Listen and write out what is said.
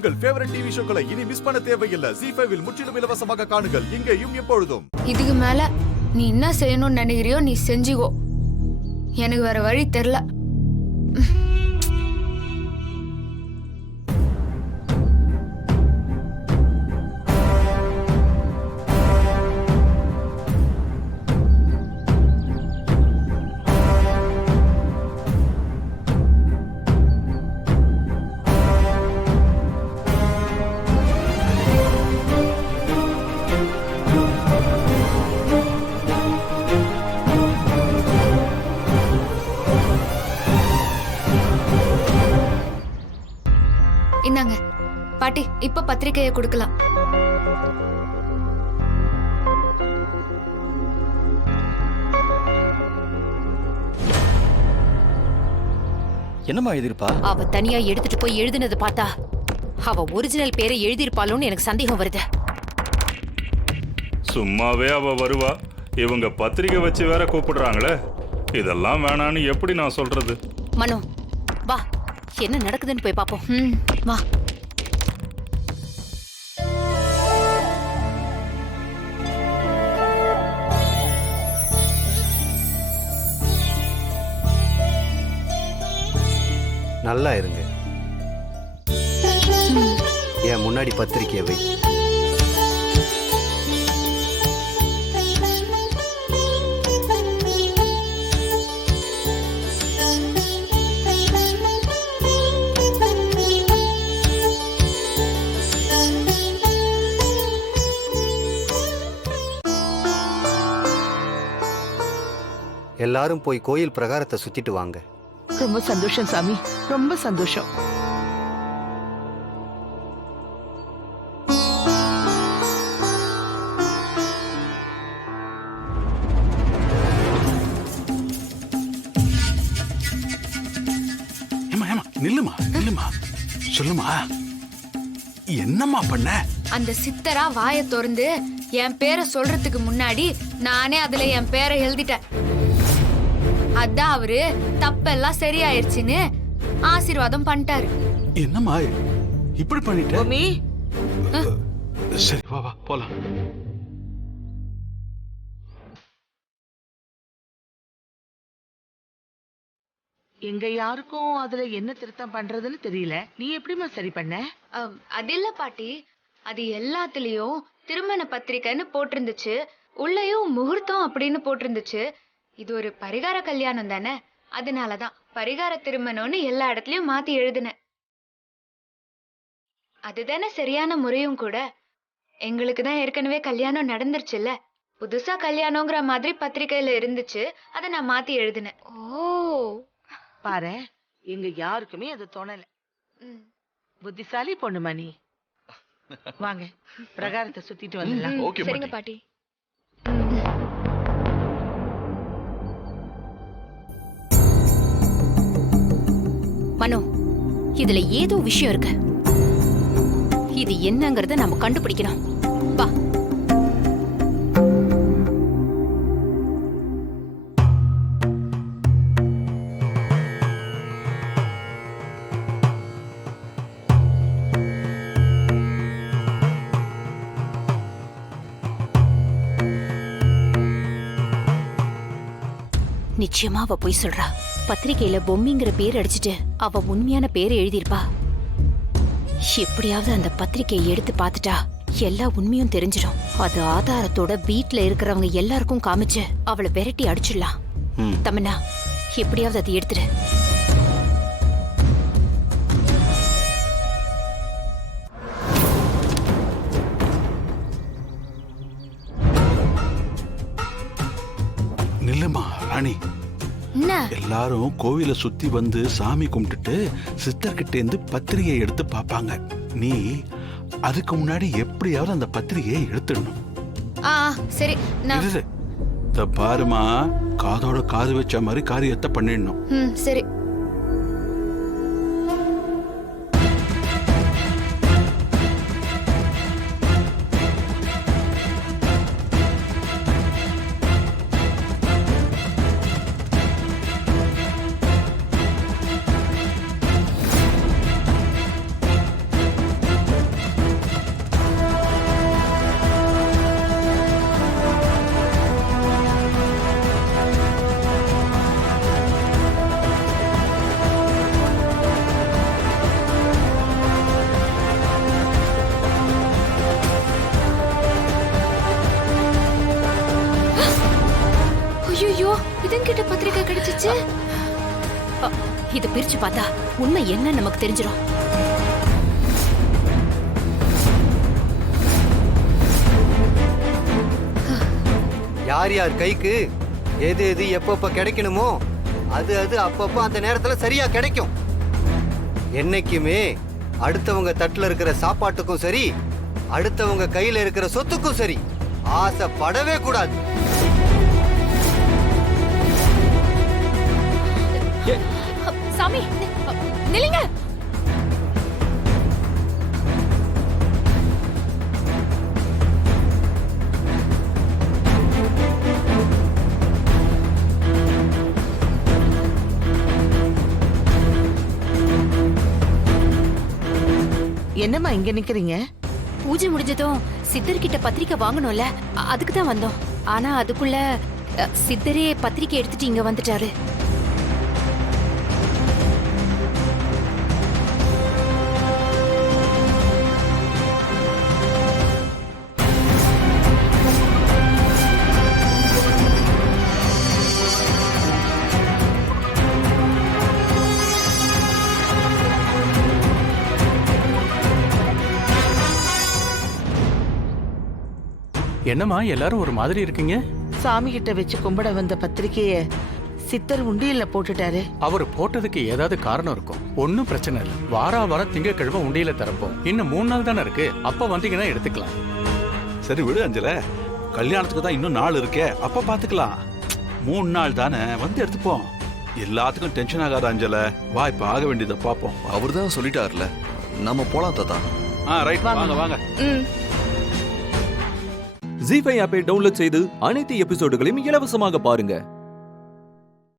உங்கள் favourite TV ஷோக்களை இனி miss பண்ண தேவையில்லை. ZEE5 இல் முற்றிலும் இலவசமாக காணுங்கள். இங்கேயும் எப்பொழுதும். இதுக்கு மேல நீ என்ன செய்யணும்னு நினைக்கிறியோ நீ செஞ்சுக்கோ. எனக்கு வேற வழி தெரியல. இந்தாங்க பாட்டி, இப்ப பத்திரிக்கையை கொடுக்கலாம். என்னம்மா எழுதிருப்பா? அவ தனியா எடுத்துட்டு போய் எழுதுனது பார்த்தா அவ ஒரிஜினல் பேரை எழுதிருப்பாளோன்னு எனக்கு சந்தேகம் வருது. சும்மாவே அவ வருவா, இவங்க பத்திரிக்கை வச்சு வேற கூப்பிடுறாங்களே. இதெல்லாம் வேணான்னு எப்படி நான் சொல்றது? மனோ வா, என்ன நடக்குதுன்னு போய் பாப்போம். வா. நல்லா இருங்க. என் முன்னாடி பத்திரிக்கையை வை. எல்லாரும் போய் கோயில் பிரகாரத்தை சுத்திட்டு வாங்க. ரொம்ப சந்தோஷம் சாமி, ரொம்ப சந்தோஷம். நில்லுமா நில்லுமா, சொல்லுமா, என்னம்மா பண்ண? அந்த சித்தரா வாயை திறந்து என் பேரை சொல்றதுக்கு முன்னாடி நானே அதுல என் பேரை எழுதிட்டேன். அதான் அவரு தப்பெல்லாம் சரியாயிருச்சுன்னு ஆசீர்வாதம் பண்ணிட்டாரு. என்னம்மா இப்படி பண்ணிட்ட? சரி வா வா போலாம். எங்க யாருக்கும் அதுல என்ன திருத்தம் பண்றதுன்னு தெரியல. நீ எப்படிமா சரி பண்ண? அது இல்ல பாட்டி, அது எல்லாத்துலயும் திருமண பத்திரிக்கைன்னு போட்டிருந்துச்சு, உள்ளயும் முகூர்த்தம் அப்படின்னு போட்டிருந்துச்சு. இது ஒரு பரிகார கல்யாணம் தானே, அதனாலதான் பரிகார திருமணம்னு எல்லா இடத்துலயும் மாத்தி எழுதினேன். அதுதானே சரியான முறையும் கூட. எங்களுக்கு தான் ஏற்கனவே கல்யாணம் நடந்துருச்சுல்ல, புதுசா கல்யாணங்கிற மாதிரி பத்திரிக்கையில இருந்துச்சு, அதை நான் மாத்தி எழுதினேன். ஓ பாரு, எங்க யாருக்குமே அது தோணல. புத்திசாலி பொண்ணு மணி. வாங்க பிரகாரத்தை சுத்திட்டு வந்துடலாம். சரிங்க பாட்டி. மனோ, இதுல ஏதோ விஷயம் இருக்கு. இது என்னங்கறத நாம கண்டுபிடிக்கணும். வா. நிச்சயமா அவ போய் சொல்றா. பத்திரிகையில பொம்மிங்கிற பேர் அடிச்சுட்டு அவ உண்மையான பேரை எழுதியிருப்பா. எப்படியாவது அந்த பத்திரிகையை எடுத்து பார்த்துட்டா எல்லா உண்மையும் தெரிஞ்சிடும். அது ஆதாரத்தோட வீட்டுல இருக்கிறவங்க எல்லாருக்கும் காமிச்சு அவளை விரட்டி அடிச்சிடலாம். தமன்னா, எப்படியாவது அதை எடுத்துரு. நில்லுமா ராணி, எல்லாரும் கோவில சுத்தி வந்து சாமி கும்பிட்டுட்டு சித்தர்கிட்ட இருந்து பத்திரிகையை எடுத்து பாப்பாங்க. நீ அதுக்கு முன்னாடி எப்படியாவது அந்த பத்திரிகையை எடுத்துடணும். சரி. பாருமா, காதோட காது வச்ச மாதிரி காரியத்தை பண்ணிடணும். சரி. என்னாச்சு? இத பிரிச்சு பார்த்தா உண்மை என்ன நமக்கு தெரிஞ்சிடும். யார் யார் கைக்கு எது எது எப்பப்ப கிடைக்கணுமோ அது அது அப்பப்ப அந்த நேரத்துல சரியா கிடைக்கும். என்னைக்குமே அடுத்தவங்க தட்டுல இருக்கிற சாப்பாட்டுக்கும் சரி, அடுத்தவங்க கையில இருக்கிற சொத்துக்கும் சரி ஆசைப்படவே கூடாது. சாமி நில்லுங்க. என்னம்மா இங்க நிக்கிறீங்க? பூஜை முடிஞ்சதும் சித்தர்கிட்ட பத்திரிக்கை வாங்கணும்ல, அதுக்கு தான் வந்தோம். ஆனா அதுக்குள்ள சித்தரே பத்திரிக்கை எடுத்துட்டு இங்க வந்துட்டாரு. என்னம்மா எல்லாரும் ஒரு மாதிரி இருக்கீங்க? சாமி கிட்ட வச்சு கும்பிட வந்த பத்திரிக்கைய சித்தர் உண்டியல்ல போட்டுட்டாரு. அவர் போட்டதுக்கு ஏதாவது காரணம் இருக்கும். ஒன்னும் பிரச்சனை இல்லை. வாரம் திங்கட்கிழமை உண்டியல திறப்போம். இன்னும் 3 நாள் தானே இருக்கு. அப்ப வந்தீங்கன்னா எடுத்துக்கலாம். சரி விடு அஞ்சல, கல்யாணத்துக்கு தான் இன்னும் நாள் இருக்கே, அப்ப பாத்துக்கலாம். 3 நாள் தானே, வந்து எடுத்துப்போம். எல்லாத்துக்கும் டென்ஷன் ஆகாத அஞ்சல. வா இப்ப ஆக வேண்டியதை பாப்போம். அவர் தான் சொல்லிட்டாருல, நம்ம போலாம் தாத்தா. ரைட், வாங்க வாங்க. ஜீ5 ஆப்பை டவுன்லோட் செய்து அனைத்து எபிசோடுகளையும் இலவசமாக பாருங்க.